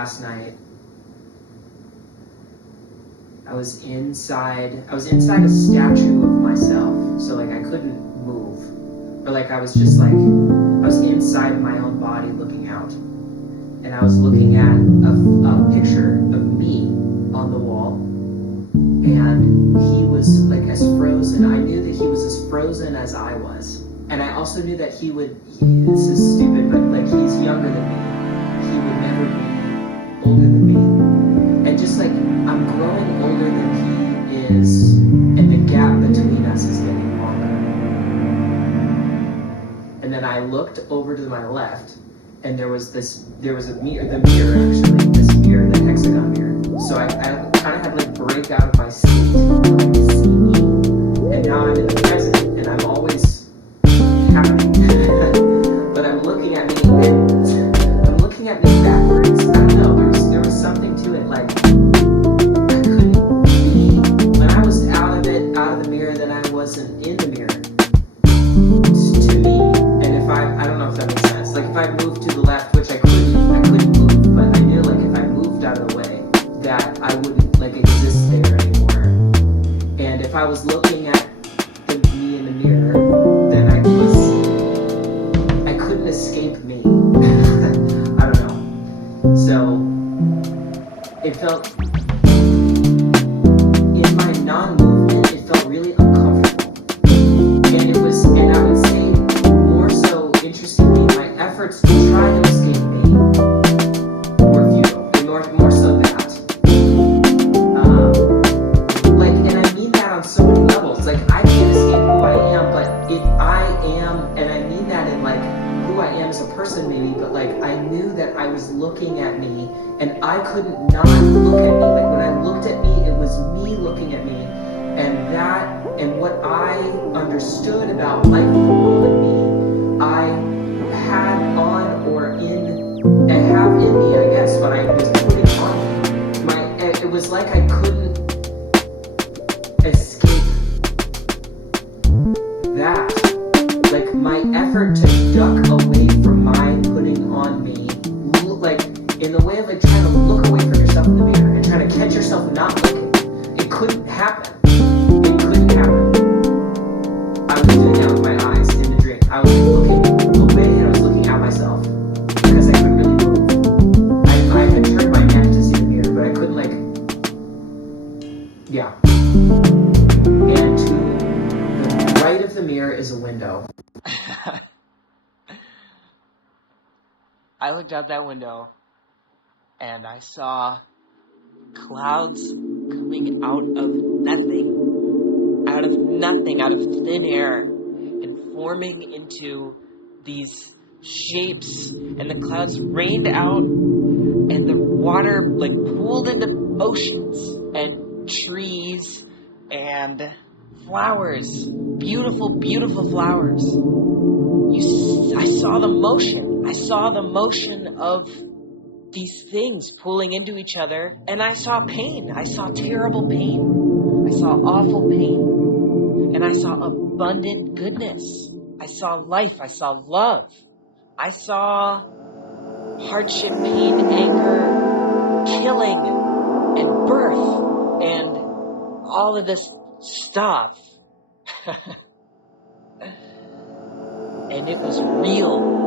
last night, I was inside a statue of myself, so like I couldn't move, or like I was just like, I was inside my own body looking out, and I was looking at a picture of me on the wall, and he was like as frozen. I knew that he was as frozen as I was, and I also knew that this is stupid, but like he's younger than me, he would never be older than me, and just like I'm growing older than he is, and the gap between us is getting longer. And then I looked over to my left, and there was a mirror, this mirror, the hexagon mirror. So I kind of had to like break out of my seat to see me. And now I'm in the present, and I'm always happy. But I'm looking at me backwards. I don't know, there was something to it, like I couldn't be, when I was out of the mirror, then I wasn't in the mirror to me. And if I don't know if that makes sense. Like if I moved to the left, which I couldn't move, but I knew like if I moved out of the way, that I wouldn't like exist there anymore. And if I was looking at me in the mirror, then I couldn't escape me. I don't know. So it felt, in my non-movement, it felt really uncomfortable. And I would say, more so interestingly, my efforts to try to escape me were futile, and more so that. Like, and I mean that on so many levels. Like, I can't escape who I am, but if I am, and I mean that in like who I am as a person maybe, but like I knew that I was looking at me, and I couldn't not look at me. Like when I looked at me, it was me looking at me, and what I understood about life in the world and me, I had on or in, I have in me, I guess, but I was putting on me. It was like I couldn't escape that. Like my effort to duck away from my putting on me, like in the way of like trying to look away from yourself in the mirror and trying to catch yourself not looking. It couldn't happen. It couldn't happen. I was doing that with my eyes in the dream. I was looking away and I was looking at myself because I couldn't really move. I had turned my neck to see the mirror, but I couldn't like, yeah. And to the right of the mirror is a window. I looked out that window and I saw clouds coming out of nothing, out of thin air, and forming into these shapes, and the clouds rained out, and the water like pooled into oceans and trees and flowers, beautiful, beautiful flowers. I saw the motion of these things pulling into each other, and I saw pain. I saw terrible pain. I saw awful pain. And I saw abundant goodness. I saw life. I saw love. I saw hardship, pain, anger, killing, and birth, and all of this stuff. And it was real.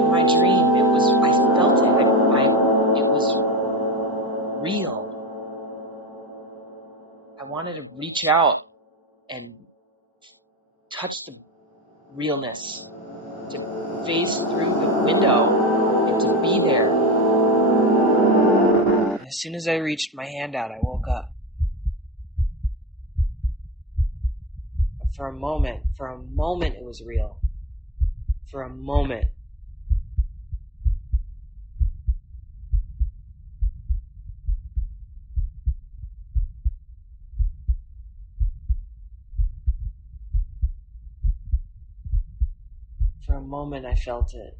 In my dream, I felt it. It was real. I wanted to reach out and touch the realness, to face through the window and to be there. And as soon as I reached my hand out, I woke up. For a moment, it was real. For a moment. For a moment, I felt it.